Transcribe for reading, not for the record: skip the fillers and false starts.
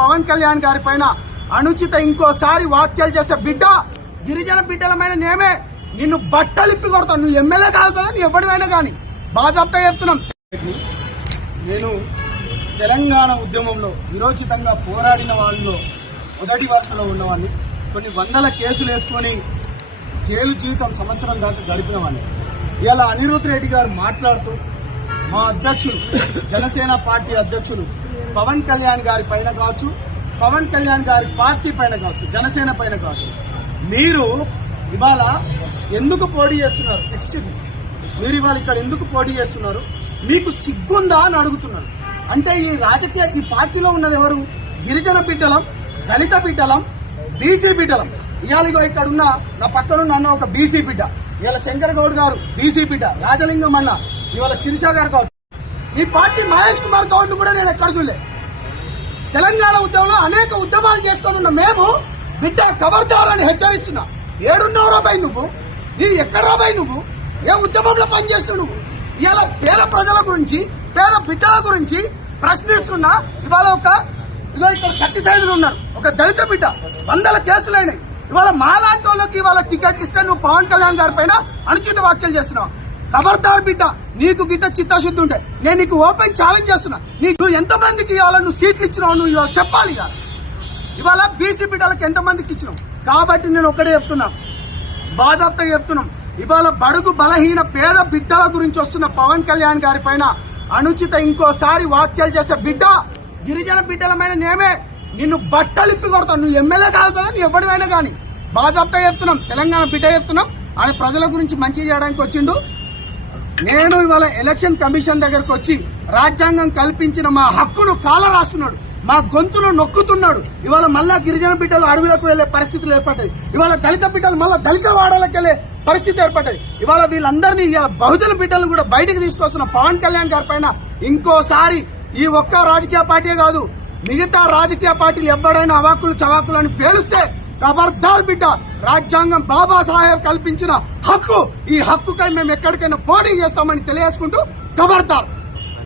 పవన్ కళ్యాణ్ గారి పైన అనుచిత ఇంకోసారి వ్యాఖ్యలు చేసే బిడ్డ గిరిజన బిడ్డలమైన నేమే నిన్ను బట్టలిప్పి కొడతాను. నువ్వు ఎమ్మెల్యే కాదు కదా, నీ ఎవరివైనా కానీ బాజాప్తా చెప్తున్నాం. నేను తెలంగాణ ఉద్యమంలో విరోచితంగా పోరాడిన వాళ్ళలో మొదటి వరుసలో ఉన్నవాడిని. కొన్ని వందల కేసులు వేసుకొని జైలు జీవితం సంవత్సరం దాకా గడిపిన వాడిని. ఇలా అనిరుద్ రెడ్డి గారు మాట్లాడుతూ మా అధ్యక్షులు జనసేన పార్టీ అధ్యక్షులు పవన్ కళ్యాణ్ గారి పైన కావచ్చు, పవన్ కళ్యాణ్ గారి పార్టీ పైన కావచ్చు, జనసేన పైన కావచ్చు, మీరు ఇవాళ ఎందుకు పోటీ చేస్తున్నారు? ఎక్స్క్యూజ్ మీ, మీరు ఇవాళ ఇక్కడ ఎందుకు పోటీ చేస్తున్నారు? మీకు సిగ్గుందా అని అడుగుతున్నారు. అంటే ఈ పార్టీలో ఉన్నది ఎవరు? గిరిజన బిడ్డలం, దళిత బిడ్డలం, బీసీ బిడ్డలం. ఇవాళ ఇక్కడ ఉన్న నా పక్కనున్న అన్న ఒక బీసీ బిడ్డ, ఇవాళ శంకర్ గౌడ్ గారు బీసీ బిడ్డ, రాజలింగం అన్న, ఇవాళ శిరీష గారు కావచ్చు. ఈ పార్టీ మహేష్ కుమార్ గౌడ్ కూడా నేను ఎక్కడ చూడలే. తెలంగాణ ఉద్యమంలో అనేక ఉద్యమాలు చేసుకొని ఉన్న మేము బిడ్డ ఖబర్దారని హెచ్చరిస్తున్నా. ఏడున్నావురా బై నువ్వు? నీ ఎక్కడ్రా బై నువ్వు? ఏ ఉద్యమంలో పనిచేస్తున్నావు నువ్వు? ఇవాళ పేద ప్రజల గురించి, పేద బిడ్డల గురించి ప్రశ్నిస్తున్నా. ఇవాళ ఇక్కడ కత్తి సైజులు ఉన్నారు, ఒక దళిత బిడ్డ, వందల కేసులైనాయి. ఇవాళ మాలాంటి వాళ్ళకి ఇవాళ టికెట్ ఇస్తే నువ్వు పవన్ కళ్యాణ్ గారి పైన అనుచిత వ్యాఖ్యలు చేస్తున్నావు. ఖబర్దార్ బిడ్డ, నీకు గిట్ట చిత్తశుద్ధి ఉంటే నేను నీకు ఓపెన్ ఛాలెంజ్ చేస్తున్నా. నీకు ఎంతమందికి ఇవాళ నువ్వు సీట్లు ఇచ్చినావు నువ్వు ఇవాళ చెప్పాలి. ఇవాళ బీసీ బిడ్డలకు ఎంతమందికి ఇచ్చినావు? కాబట్టి నేను ఒక్కడే చెప్తున్నా, బాజాప్తా చెప్తున్నాం. ఇవాళ బడుగు బలహీన పేద బిడ్డల గురించి వస్తున్న పవన్ కళ్యాణ్ గారి పైన అనుచిత ఇంకోసారి వ్యాఖ్యలు చేసే బిడ్డ గిరిజన బిడ్డలమైన నేమే నిన్ను బట్టలిప్పి కొడతాను. నువ్వు ఎమ్మెల్యే కాదు కదా, నీ ఎవరివైనా కానీ బాజాప్తా చెప్తున్నాం. తెలంగాణ బిడ్డ చెప్తున్నాం. ఆయన ప్రజల గురించి మంచి చేయడానికి వచ్చిండు. నేను ఇవాళ ఎలక్షన్ కమిషన్ దగ్గరకు వచ్చి రాజ్యాంగం కల్పించిన మా హక్కును కాల రాస్తున్నాడు, మా గొంతును నొక్కుతున్నాడు. ఇవాళ మళ్ళా గిరిజన బిడ్డలు అడవులకు వెళ్లే పరిస్థితులు ఏర్పడ్డాయి. ఇవాళ దళిత బిడ్డలు మళ్ళా దళిత వాడలకు వెళ్లే పరిస్థితి ఏర్పడ్డాయి. ఇవాళ వీళ్ళందరినీ బహుజన బిడ్డలను కూడా బయటకు తీసుకొస్తున్న పవన్ కళ్యాణ్ గారి పైన ఇంకోసారి ఈ ఒక్క రాజకీయ పార్టీ కాదు, మిగతా రాజకీయ పార్టీలు ఎవరైనా అవాకులు చవాకులు అని పేలుస్తే ఖబర్దార్ బిడ్డ, రాజ్యాంగం బాబాసాహెబ్ కల్పించిన హక్కు, ఈ హక్కుకై మేము ఎక్కడికైనా పోటీ చేస్తామని తెలియజేసుకుంటూ ఖబర్దార్.